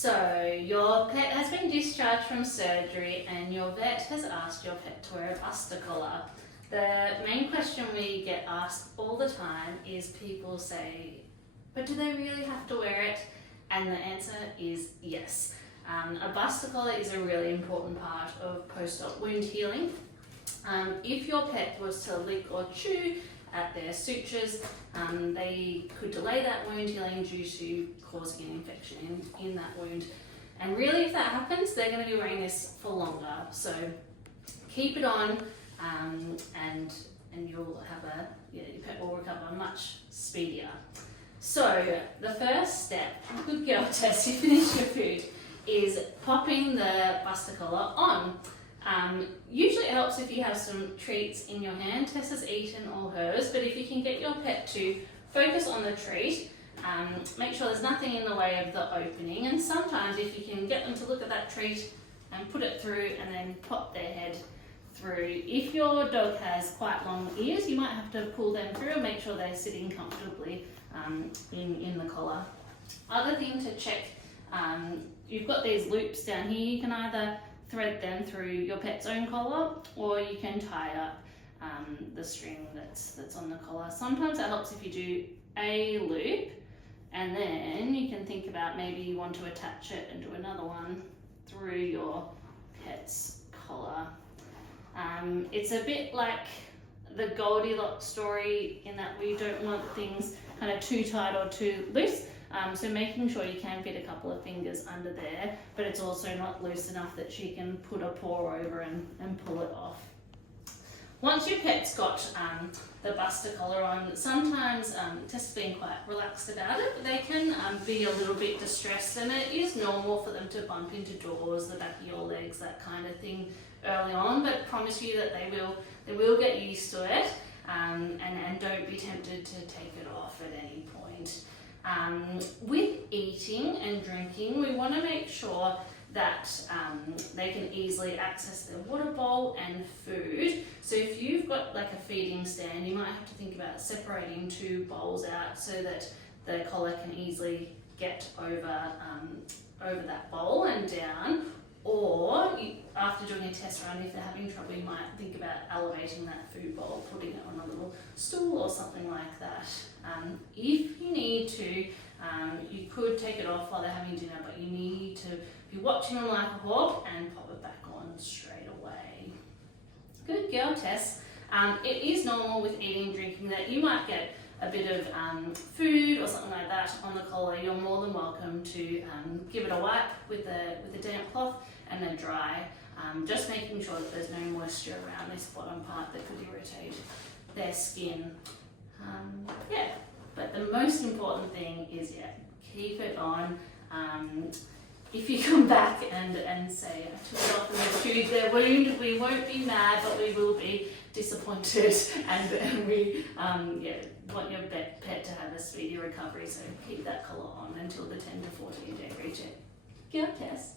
So your pet has been discharged from surgery and your vet has asked your pet to wear a buster collar. The main question we get asked all the time is people say, but do they really have to wear it? And the answer is yes. A buster collar is a really important part of post-op wound healing. If your pet was to lick or chew at their sutures, they could delay that wound healing due to causing an infection in that wound. And really, if that happens, they're going to be wearing this for longer. So keep it on, and you'll have your pet will recover much speedier. So the first step, good girl Tess, you finish your food, is popping the buster collar on. Usually it helps if you have some treats in your hand. Tess has eaten all hers, but if you can get your pet to focus on the treat, make sure there's nothing in the way of the opening, and sometimes if you can get them to look at that treat and put it through and then pop their head through. If your dog has quite long ears, you might have to pull them through and make sure they're sitting comfortably in the collar. Other thing to check, you've got these loops down here. You can either thread them through your pet's own collar, or you can tie up the string that's on the collar. Sometimes it helps if you do a loop, and then you can think about maybe you want to attach it and do another one through your pet's collar. It's a bit like the Goldilocks story in that we don't want things kind of too tight or too loose. So making sure you can fit a couple of fingers under there, but it's also not loose enough that she can put a paw over and pull it off. Once your pet's got the buster collar on, sometimes Tess has been quite relaxed about it, but they can be a little bit distressed, and it is normal for them to bump into doors, the back of your legs, that kind of thing early on, but promise you that they will get used to it, and don't be tempted to take it off at any point. With eating and drinking, we want to make sure that they can easily access their water bowl and food. So if you've got like a feeding stand, you might have to think about separating two bowls out so that the collar can easily get over that bowl and down. Or after doing a test run, if they're having trouble, you might think about elevating that food bowl, putting it on a little stool or something like that. If you need to, you could take it off while they're having dinner, but you need to be watching them like a hawk and pop it back on straight away. Good girl, Tess. It is normal with eating and drinking that you might get a bit of food or something like that on the collar. You're more than welcome to give it a wipe with a damp cloth and then dry, just making sure that there's no moisture around this bottom part that could irritate their skin. But the most important thing is, keep it on. If you come back and say, I took it off and they chewed their wound, we won't be mad, but we will be disappointed, and we want your pet to have a speedy recovery, so keep that collar on until the 10 to 14 day recheck. Good, Tess.